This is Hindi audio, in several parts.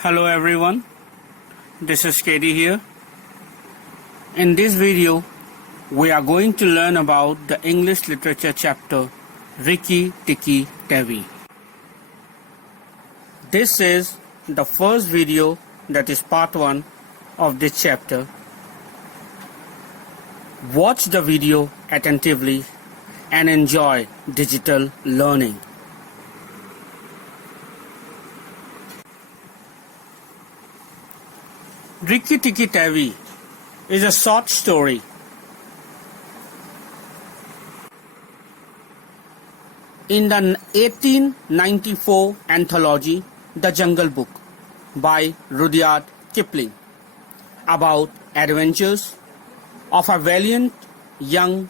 Hello everyone, this is Katie here. In this video, we are going to learn about the English literature chapter Rikki Tikki Tavi. This is the first video that is part 1 of this chapter. Watch the video attentively and enjoy digital learning. Rikki Tikki Tavi is a short story. In the 1894 anthology The Jungle Book by Rudyard Kipling about adventures of a valiant young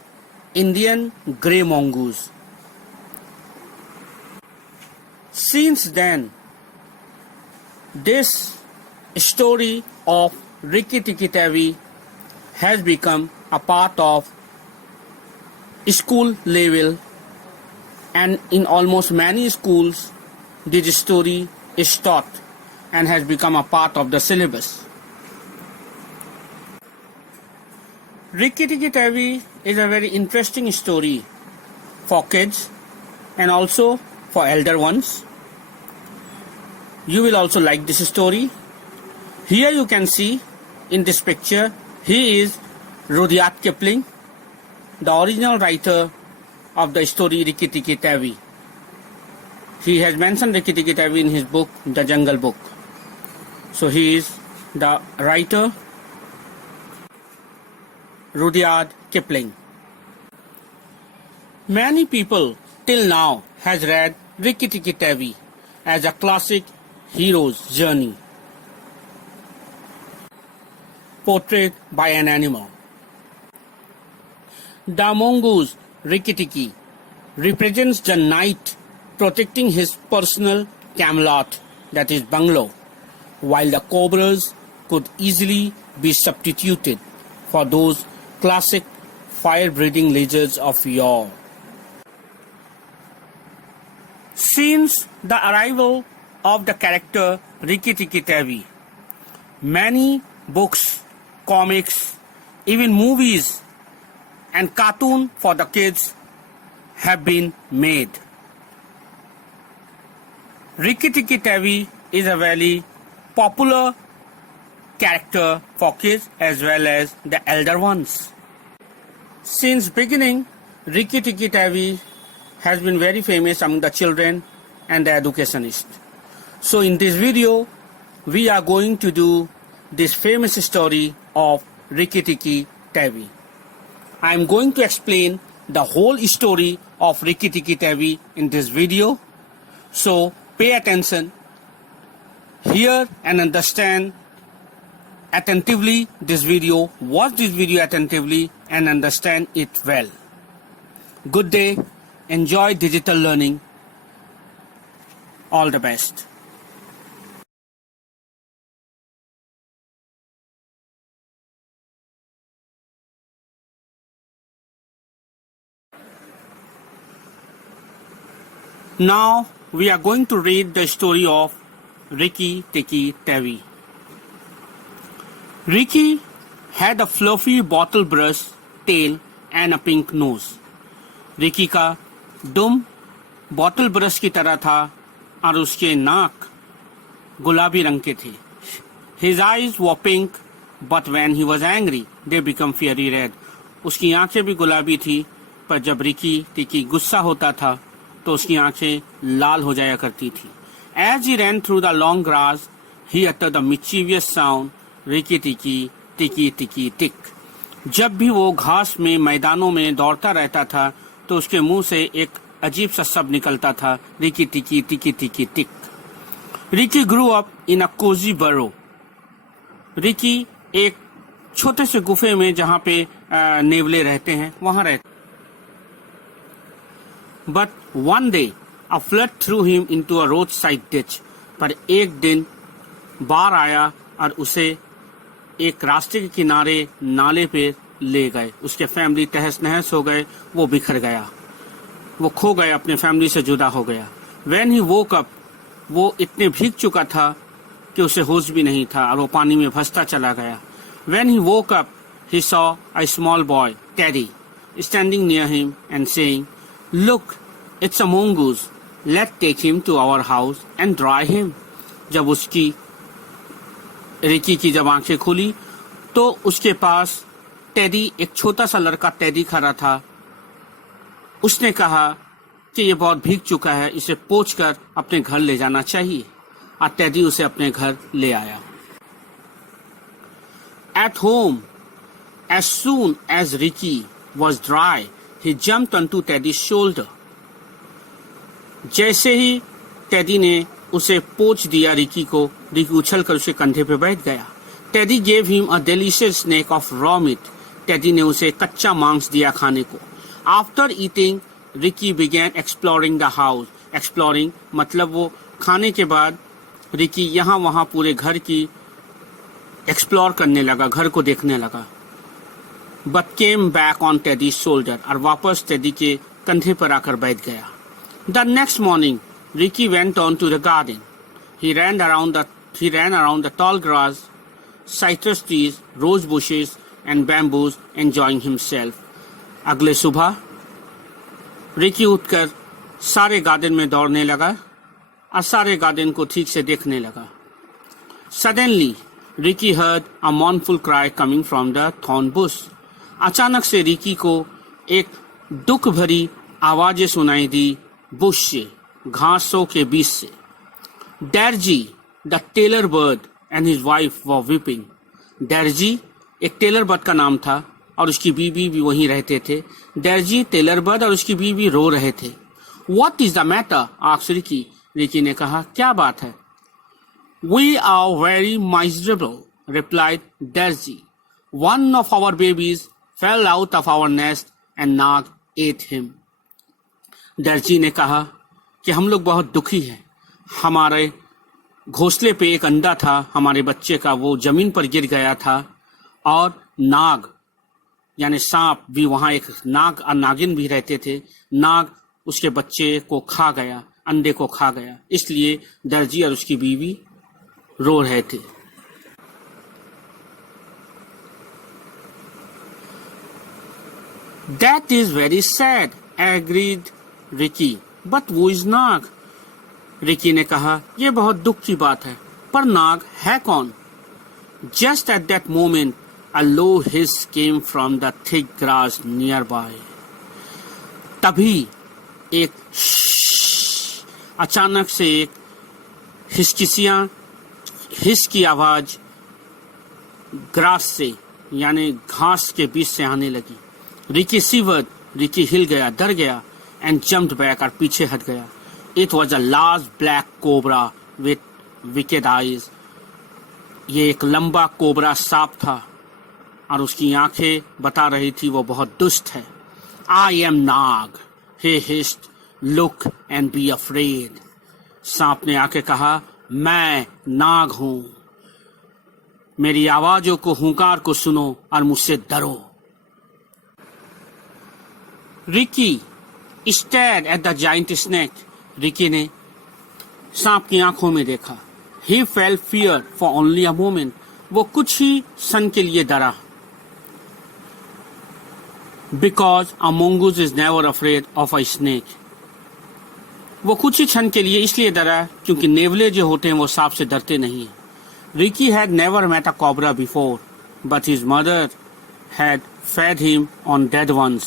Indian grey mongoose. Since then, this story of Rikki Tikki Tavi has become a part of school level, and in almost many schools this story is taught and has become a part of the syllabus. Rikki Tikki Tavi is a very interesting story for kids and also for elder ones. You will also like this story. Here you can see in this picture, he is Rudyard Kipling, the original writer of the story Rikki Tikki Tavi. He has mentioned Rikki Tikki Tavi in his book, The Jungle Book. So he is the writer, Rudyard Kipling. Many people till now has read Rikki Tikki Tavi as a classic hero's journey, portrayed by an animal. The mongoose Rikki Tikki represents the knight protecting his personal Camelot, that is bungalow, while the cobras could easily be substituted for those classic fire-breathing lizards of yore. Since the arrival of the character Rikki Tikki Tavi, many books, comics, even movies and cartoon for the kids have been made. Rikki Tikki Tavi is a very popular character for kids as well as the elder ones. Since beginning, Rikki Tikki Tavi has been very famous among the children and the educationists. So in this video, we are going to do this famous story of Rikki Tikki Tavi. I am going to explain the whole story of Rikki Tikki Tavi in this video. So pay attention, hear and understand attentively this video, watch this video attentively and understand it well. Good day, enjoy digital learning. All the best. Now we are going to read the story of Rikki Tikki Tavi. Rikki had a fluffy bottle brush tail and a pink nose. Rikki का दुम बॉटल ब्रश की तरह था और उसके नाक गुलाबी रंग के थे. His eyes were pink, but when he was angry, they become fiery red. उसकी आंखें भी गुलाबी थी, पर जब रिकी टिकी गुस्सा होता था तो उसकी आंखें लाल हो जाया करती थी. As he ran through the long grass, he uttered a mischievous sound, Rikki Tikki, Tikki Tikki Tick. जब भी वो घास में मैदानों में दौड़ता रहता था तो उसके मुंह से एक अजीब सा शब्द निकलता था, Rikki Tikki, Tikki Tikki Tick. Rikki grew up in a cozy burrow. Ricky एक छोटे से गुफे में जहाँ पे नेवले रहते हैं वहाँ रहते. But one day a flood threw him into a roadside ditch. पर एक दिन बाढ़ आया और उसे एक रास्ते के किनारे नाले पे ले गए. उसके फैमिली तहस नहस हो गए, वो बिखर गया, वो खो गया, अपने फैमिली से जुदा हो गया. When he woke up, वो इतने भीग चुका था कि उसे होश भी नहीं था और वो पानी में फंसता चला गया। When he woke up, he saw a small boy, Teddy, standing near him and saying, "Look, it's a mongoose. Let's take him to our house and dry him." जब रिकी की जब आंखें खुली तो उसके पास टेडी, एक छोटा सा लड़का टेडी खड़ा था। उसने कहा कि ये बहुत भीग चुका है, इसे पोंछकर अपने घर ले जाना चाहिए, और टेडी उसे अपने घर ले आया। At home, as soon as Ricky was dry, he jumped onto Teddy's shoulder. जैसे ही टेडी ने उसे पोंछ दिया रिकी को, रिकी उछलकर उसके कंधे पे बैठ गया। Teddy gave him a delicious snack of raw meat. Teddy ने उसे कच्चा मांस दिया खाने को। After eating, Ricky began exploring the house. Exploring मतलब वो खाने के बाद रिकी यहाँ वहाँ पूरे घर की एक्सप्लोर करने लगा, घर को देखने लगा। But came back on Teddy's shoulder, और वापस टेडी के कंधे पर आकर बैठ गया। The next morning, Ricky went on to the garden. He ran around the tall grass, citrus trees, rose bushes, and bamboos, enjoying himself. अगले सुबह रिकी उठकर सारे गार्डन में दौड़ने लगा और सारे गार्डन को ठीक से देखने लगा। Suddenly, Ricky heard a mournful cry coming from the thorn bush. अचानक से रिकी को एक दुख भरी आवाजें सुनाई दी बुश से, घासों के बीच से। Darzee, the tailor bird and his wife were weeping. Darzee एक टेलर बर्ड का नाम था और उसकी बीवी भी वहीं रहते थे। डैरजी, टेलर बर्ड और उसकी बीवी रो रहे थे। What is the matter? Asked Ricky. Rikki ने कहा, क्या बात है? We are very miserable, replied Darji. One of our babies fell out of our nest and Nag ate him. दर्जी ने कहा कि हम लोग बहुत दुखी हैं। हमारे घोंसले पे एक अंडा था हमारे बच्चे का, वो जमीन पर गिर गया था और नाग यानी सांप भी, वहां एक नाग और नागिन भी रहते थे। नाग उसके बच्चे को खा गया, अंडे को खा गया, इसलिए दर्जी और उसकी बीवी रो रहे थे। That is very sad, agreed Ricky. But who is Nag? Ricky ने कहा, यह बहुत दुख की बात है, पर नाग है कौन? Just at that moment, a low hiss came from the thick grass nearby. तभी एक अचानक से एक हिस की आवाज ग्रास से यानी घास के बीच से आने लगी। रिकी शिवर्ड, रिकी हिल गया, डर गया, एंड जम्प्ड बैक, और पीछे हट गया। It was a large black cobra with wicked eyes. ये एक लंबा कोबरा सांप था और उसकी आंखें बता रही थी वो बहुत दुष्ट है। I am Nag, he hissed, look and be afraid. सांप ने आके कहा, मैं नाग हूं, मेरी आवाजों को, हुंकार को सुनो और मुझसे डरो। Ricky stared at the giant snake. Ricky ने सांप की आंखों में देखा। He felt fear for only a moment. वो कुछ ही क्षण के लिए डरा। Because a mongoose is never afraid of a snake. वो कुछ ही क्षण के लिए इसलिए डरा क्योंकि नेवले जो होते हैं वो सांप से डरते नहीं हैं। Ricky had never met a cobra before, but his mother had fed him on dead ones,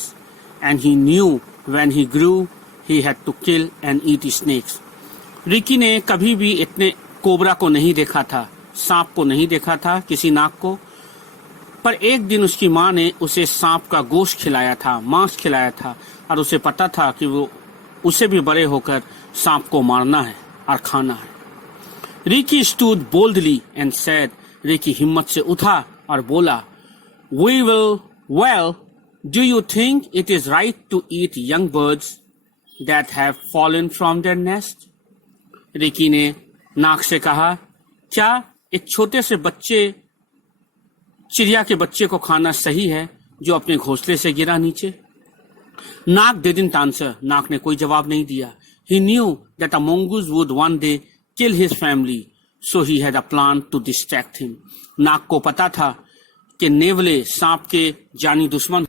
and he knew when he grew he had to kill and eat snakes. Ricky ने कभी भी इतने कोबरा को नहीं देखा था, सांप को नहीं देखा था, किसी नाग को, पर एक दिन उसकी माँ ने उसे सांप का गोश्त खिलाया था, मांस खिलाया था, और उसे पता था कि वो उसे भी बड़े होकर सांप को मारना है और खाना है। Ricky stood boldly and said, Ricky हिम्मत से उठा और बोला, We will, well, do you think it is right to eat young birds that have fallen from their nest? Ricky ने नाग से कहा, क्या एक छोटे से बच्चे, चिड़िया के बच्चे को खाना सही है जो अपने घोंसले से गिरा नीचे? नाग didn't answer. नाग ने कोई जवाब नहीं दिया। He knew that a mongoose would one day kill his family, so he had a plan to distract him. नाग को पता था कि नेवले सांप के जानी दुश्मन।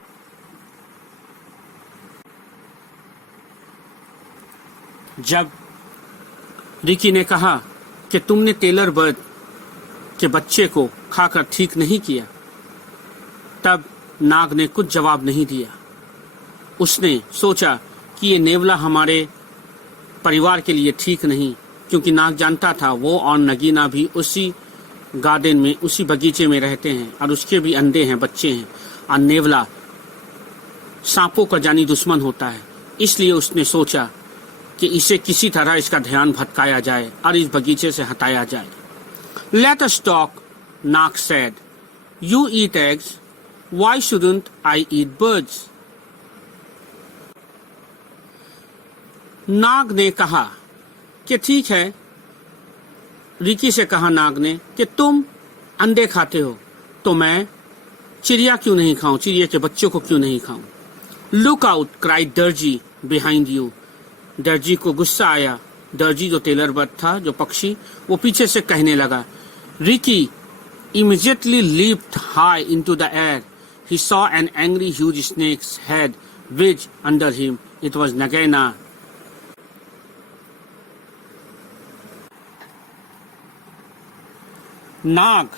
जब रिकी ने कहा कि तुमने टेलर बर्ड के बच्चे को खाकर ठीक नहीं किया, तब नाग ने कुछ जवाब नहीं दिया। उसने सोचा कि ये नेवला हमारे परिवार के लिए ठीक नहीं, क्योंकि नाग जानता था वो और नगीना भी उसी गार्डन में, उसी बगीचे में रहते हैं और उसके भी अंडे हैं, बच्चे हैं, और नेवला सांपों का जानी दुश्मन होता है। इसलिए उसने सोचा कि इसे किसी तरह इसका ध्यान भटकाया जाए और इस बगीचे से हटाया जाए। Let us talk, Nag said. You eat eggs. Why shouldn't I eat birds? नाग ने कहा कि ठीक है। रिकी से कहा नाग ने कि तुम अंडे खाते हो, तो मैं चिड़िया क्यों नहीं खाऊं, चिड़िया के बच्चों को क्यों नहीं खाऊं। Look out, cried Darji behind you. दर्जी को गुस्सा आया। दर्जी जो टेलर बर्ड था, जो पक्षी, वो पीछे से कहने लगा। Ricky immediately leaped high into the air. He saw an angry huge snake's head wedged under him. It was Nagaina. नाग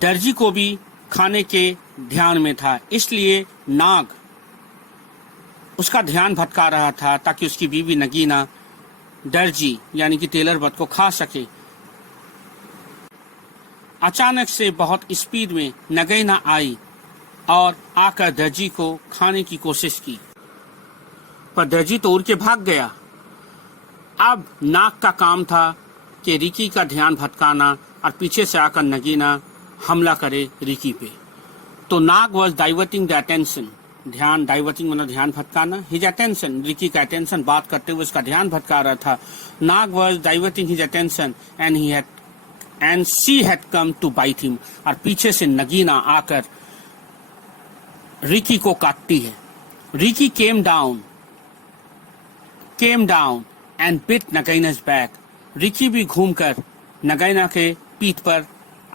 दर्जी को भी खाने के ध्यान में था, इसलिए नाग उसका ध्यान भटका रहा था ताकि उसकी बीवी नगीना दर्जी यानी कि टेलर बर्ड को खा सके। अचानक से बहुत स्पीड में नगीना आई और आकर दर्जी को खाने की कोशिश की, पर दर्जी तो उड़ के भाग गया। अब नाग का काम था कि रिकी का ध्यान भटकाना और पीछे से आकर नगीना हमला करे रिकी पे। तो Nag was diverting the attention, ध्यान डाइवर्टिंग मतलब ध्यान भटकाना, हिज अटेंशन, रिकी का अटेंशन, बात करते हुए उसका ध्यान भटका रहा था। Nag was diverting his attention and she had come to bite him, और पीछे से नगीना आकर रिकी को काटती है। Rikki came down and bit नगीना's बैक। रिकी भी घूमकर नगीना के पीठ पर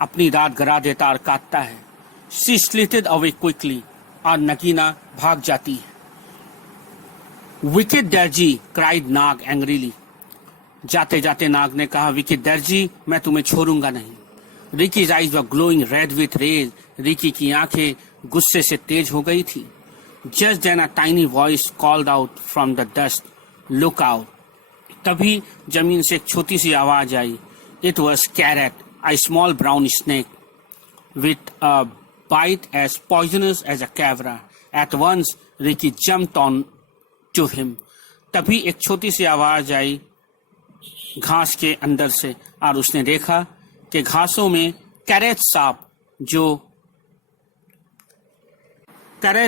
अपनी दांत गड़ा देता और काटता है। शी स्लिटेड अवे क्विकली, और नगीना भाग जाती है। विकेट दर्जी, क्राइड नाग एंग्रीली। जाते जाते नाग ने कहा, विकेट दर्जी, मैं तुम्हें छोड़ूंगा नहीं। रिकी's eyes were glowing red with rage. Ricky की आंखें गुस्से से तेज हो गई थी। Just then a tiny voice called out from the dust, look out. तभी जमीन से एक छोटी सी आवाज आई। It was Carrot, a small brown snake with a bite as poisonous as a cobra. At once Ricky jumped on to him. तभी एक छोटी सी आवाज आई घास के अंदर से, और उसने देखा कि घासों में कैरेट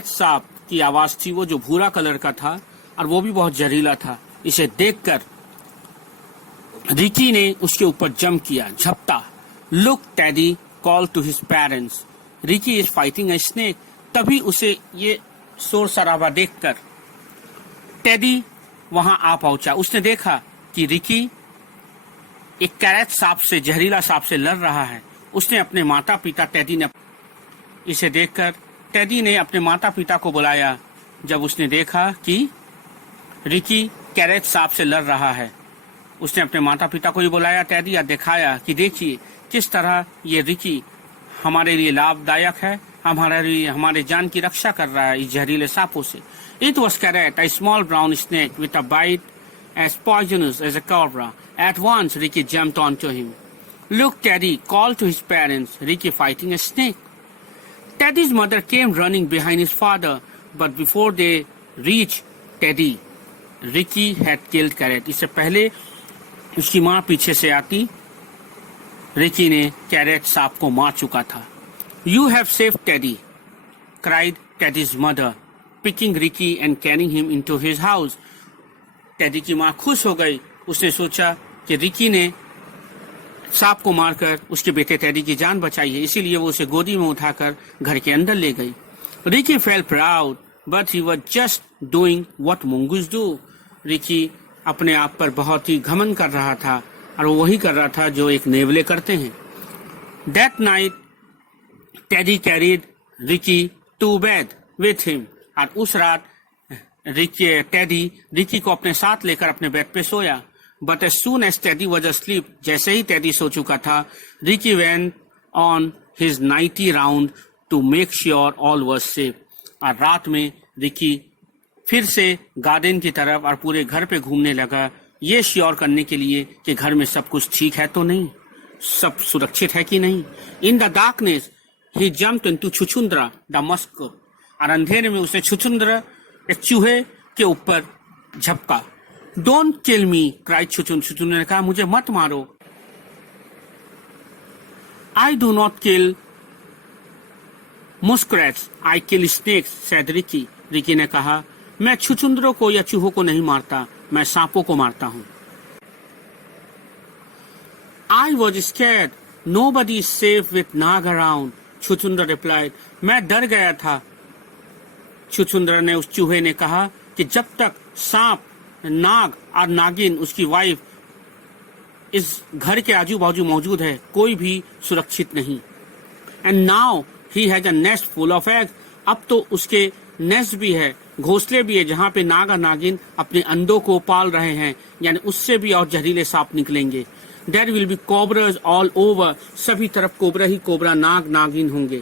सांप की आवाज थी, वो जो भूरा कलर का था और वो भी बहुत जहरीला था। इसे देखकर रिकी ने उसके ऊपर जंप किया, झपटा। Look Teddy call to his parents, Rikki is fighting a snake. तभी उसे ये शोर शराबा देखकर टेडी वहां आ पहुंचा। उसने देखा कि रिकी एक कैरेट सांप से, जहरीला सांप से लड़ रहा है। उसने अपने माता पिता इसे देखकर टेडी ने अपने माता पिता को बुलाया। जब उसने देखा कि रिकी कैरेट सांप से लड़ रहा है, उसने अपने माता पिता को ही बुलाया। टेडी दिखाया कि देखिए किस तरह ये रिकी हमारे लिए लाभदायक है, हमारे जान की रक्षा कर रहा है इस जहरीले सांपों से। It was Carrot, a small brown snake with a bite as poisonous as a cobra. At once, Ricky jumped onto him. Look, Teddy called to his parents, Ricky fighting a snake. Teddy's mother came running behind his father, but before they reached Teddy, Ricky had killed Carrot. इससे पहले उसकी माँ पीछे से आती, रिकी ने कैरेट सांप को मार चुका था। You have saved Teddy, cried Teddy's mother, picking Ricky and carrying him into his house. Teddy की माँ खुश हो गई। उसने सोचा कि रिकी ने सांप को मारकर उसके बेटे टेडी की जान बचाई है, इसीलिए वो उसे गोदी में उठाकर घर के अंदर ले गई। Ricky felt proud, but he was just doing what mongoose do. Ricky अपने आप पर बहुत ही घमंड कर रहा था, और वो वही कर रहा था जो एक नेवले करते हैं। That night, Teddy carried Ricky to bed with him. और उस रात टेडी रिकी को अपने साथ लेकर अपने बेड पे सोया। But as soon as Teddy was asleep, जैसे ही टेडी सो चुका था, Ricky went on his nightly round to make sure all was safe. और रात में रिकी फिर से गार्डन की तरफ और पूरे घर पे घूमने लगा, ये श्योर करने के लिए कि घर में सब कुछ ठीक है तो नहीं, सब सुरक्षित है कि नहीं। In the darkness he jumped into Chuchundra the muskrat. और अंधेरे में उसने छुछुंद्रा एक चूहे के ऊपर झपका। डोंट किल मी, क्राइड छुछुंद्रा ने कहा, मुझे मत मारो। I do not kill muskrats, I kill snakes, said Rikki. Rikki ने कहा, मैं छुछुंदरों को या चूहों को नहीं मारता, मैं सांपों को मारता हूं। I was scared, nobody is safe with Nag around, Chuchundra replied. मैं डर गया था, छुछुंदर ने उस चूहे ने कहा, कि जब तक सांप, नाग और नागिन उसकी वाइफ इस घर के आजू बाजू मौजूद है, कोई भी सुरक्षित नहीं। And now he has a nest full of eggs, अब तो उसके नेस्ट भी है, घोंसले भी है, जहां पे नाग और नागिन अपने अंडों को पाल रहे हैं, यानी उससे भी और जहरीले सांप निकलेंगे। There will be cobras all over, सभी तरफ कोबरा ही कोबरा, नाग नागिन होंगे।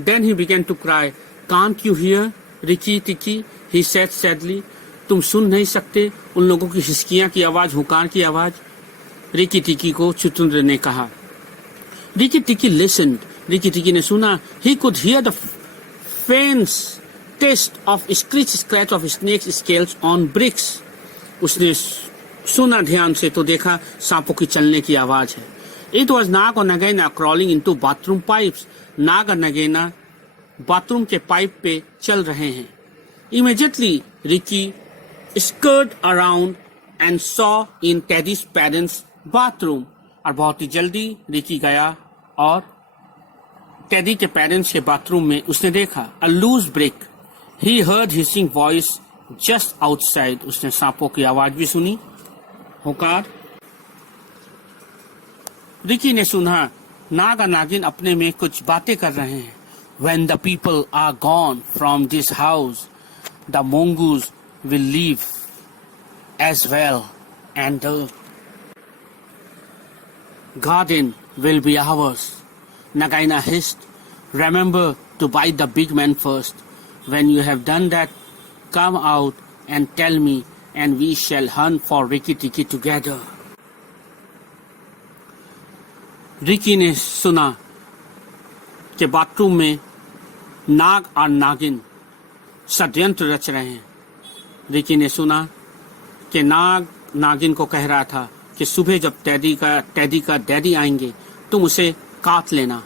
Then he began to cry, can't you hear Rikki Tikki, he said sadly, तुम सुन नहीं सकते उन लोगों की हिसकियां की आवाज, हुंकार की आवाज। रिकी टिकी को छुछुंदर ने कहा। रिकी टिकी लिसन्ड, रिकी टिकी ने सुना। He could hear the faintest of screech scratch of snakes scales on bricks. उसने सुना ध्यान से तो देखा सांपों की चलने की आवाज है। इट वॉज नाग और नगैना क्रॉलिंग इनटू बाथरूम पाइप्स, नाग और नगैना बाथरूम के पाइप पे चल रहे हैं। Immediately Ricky skirt around and saw in teddies parents bathroom, और बहुत ही जल्दी रिकी गया और टेडी के पेरेंट्स के बाथरूम में उसने देखा a loose brick. He heard hissing voice just outside, उसने सांपों की आवाज भी सुनी, हुंकार। रिकी ने सुना नाग और नागिन अपने में कुछ बातें कर रहे हैं। When the people are gone from this house, the mongoose will leave as well, and the garden will be ours. Nagaina hissed, remember to bite the big man first. When you have done that, come out and tell me, and we shall hunt for Rikki Tikki together. Ricky ने सुना कि बाथरूम में नाग और नागिन षड्यंत्र रच रहे हैं। रिकी ने सुना कि नाग नागिन को कह रहा था कि सुबह जब टेडी का डैडी आएंगे, तुम उसे काट लेना,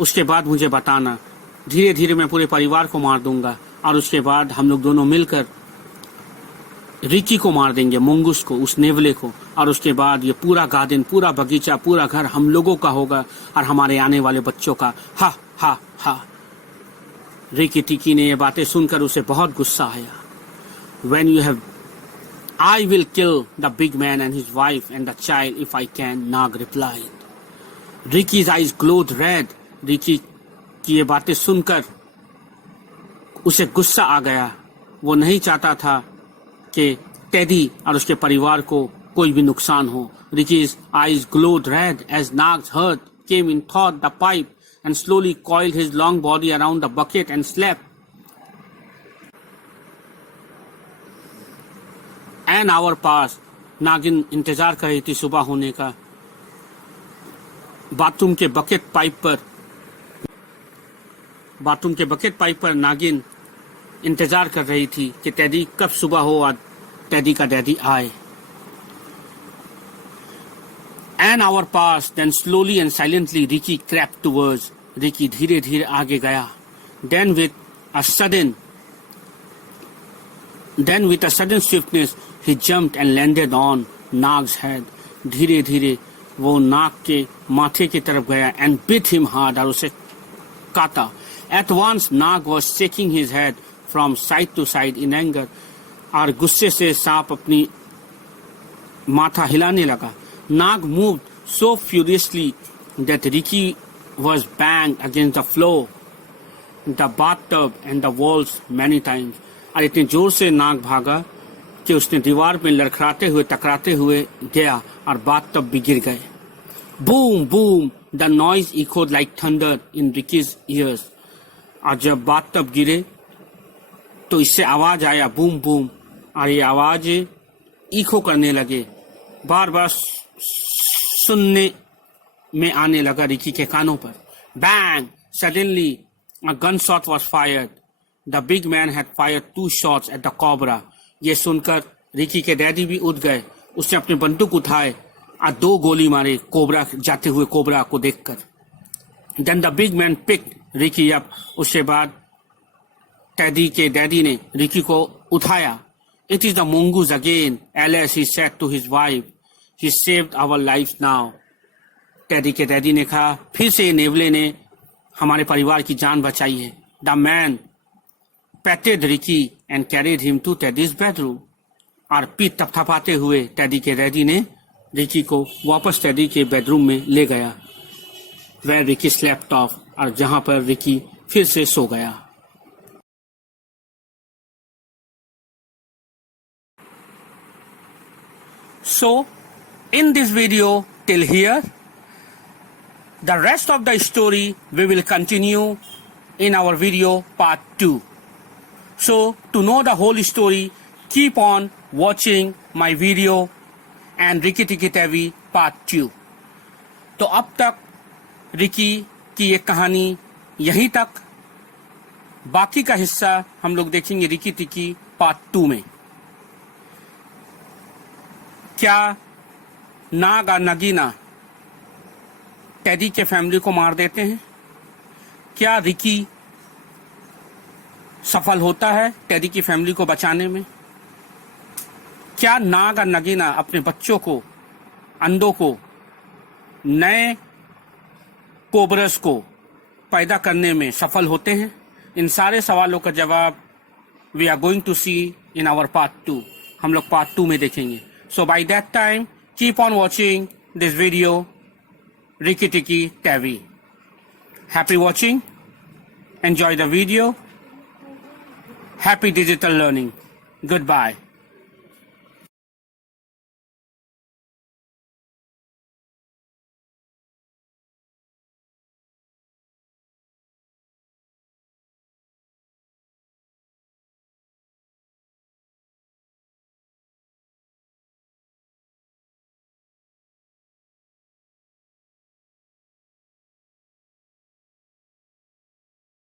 उसके बाद मुझे बताना, धीरे धीरे मैं पूरे परिवार को मार दूंगा, और उसके बाद हम लोग दोनों मिलकर रिकी को मार देंगे, मंगूस को, उस नेवले को, और उसके बाद ये पूरा गार्डन, पूरा बगीचा, पूरा घर हम लोगों का होगा और हमारे आने वाले बच्चों का। हा हा हा। रिकी टिकी ने ये बातें सुनकर उसे बहुत गुस्सा आया। When you have, I will kill the big man and his wife and the child if I can, Nag replied. Ricky's eyes glowed red. Ricky की ये बातें सुनकर उसे गुस्सा आ गया। वो नहीं चाहता था कि टेडी और उसके परिवार को कोई भी नुकसान हो। Ricky's eyes glowed red as Nag's hurt came in toward the pipe and slowly coiled his long body around the bucket and slept. An hour passed. नागिन इंतजार कर रही थी सुबह होने का। बाथरूम के बकेट पाइप पर नागिन इंतजार कर रही थी कि टेडी कब सुबह हो और टेडी का डैडी आए। An hour passed, then slowly and silently Ricky crept towards. Ricky धीरे धीरे आगे गया। Then with a sudden swiftness, he jumped and landed on Nag's head. धीरे धीरे वो नाग के माथे की तरफ गया and bit him hard, और उसे काटा। At once Nag was shaking his head from side to side in anger. और गुस्से से सांप अपनी माथा हिलाने लगा। Nag moved so furiously that Ricky was banged against the floor, the bathtub and the walls many times. और इतने जोर से नाग भागा कि उसने दीवार में लड़खड़ाते हुए टकराते हुए गया और बाथटब भी गिर गए. Boom, boom! The noise echoed like thunder in Ricky's ears. और जब बाथटब गिरे तो इससे आवाज आया बूम बूम, और ये आवाज इको करने लगे, बार बार सुनने में आने लगा रिकी के कानों पर. Bang! Suddenly, a gunshot was fired. The big man had fired 2 shots at the cobra. ये सुनकर रिकी के डैडी भी उठ गए. उसने अपने बंदूक उठाए और 2 गोली मारे कोबरा जाते हुए कोबरा को देखकर. Then the big man picked Ricky up. उसके बाद टेडी के डैडी ने रिकी को उठाया. It is the mongoose again, Alice, he said to his wife. He saved our lives now. Teddy के डैडी ने कहा, फिर से नेवले ने हमारे परिवार की जान बचाई है. The man patted Ricky and carried him to Teddy's bedroom. और पीठ थपथपाते हुए टेडी के डैडी ने रिकी को वापस टेडी के बेडरूम में ले गया, where Ricky slept off, और जहां पर रिकी फिर से सो गया. So, in this video till here, the rest of the story we will continue in our video part 2. So, to know the whole story, keep on watching my video and Rikki Tikki Tavi part 2. तो अब तक रिकी की ये कहानी यहीं तक. बाकी का हिस्सा हम लोग देखेंगे रिकी टिकी पार्ट 2 में. क्या नाग और नगीना टेडी के फैमिली को मार देते हैं? क्या रिकी सफल होता है टेडी की फैमिली को बचाने में? क्या नाग और नगीना अपने बच्चों को, अंडों को, नए कोबरस को पैदा करने में सफल होते हैं? इन सारे सवालों का जवाब we are going to see in our part 2. हम लोग पार्ट 2 में देखेंगे. So by that time, keep on watching this video, Rikki Tikki Tavi. Happy watching. Enjoy the video. Happy digital learning. Goodbye.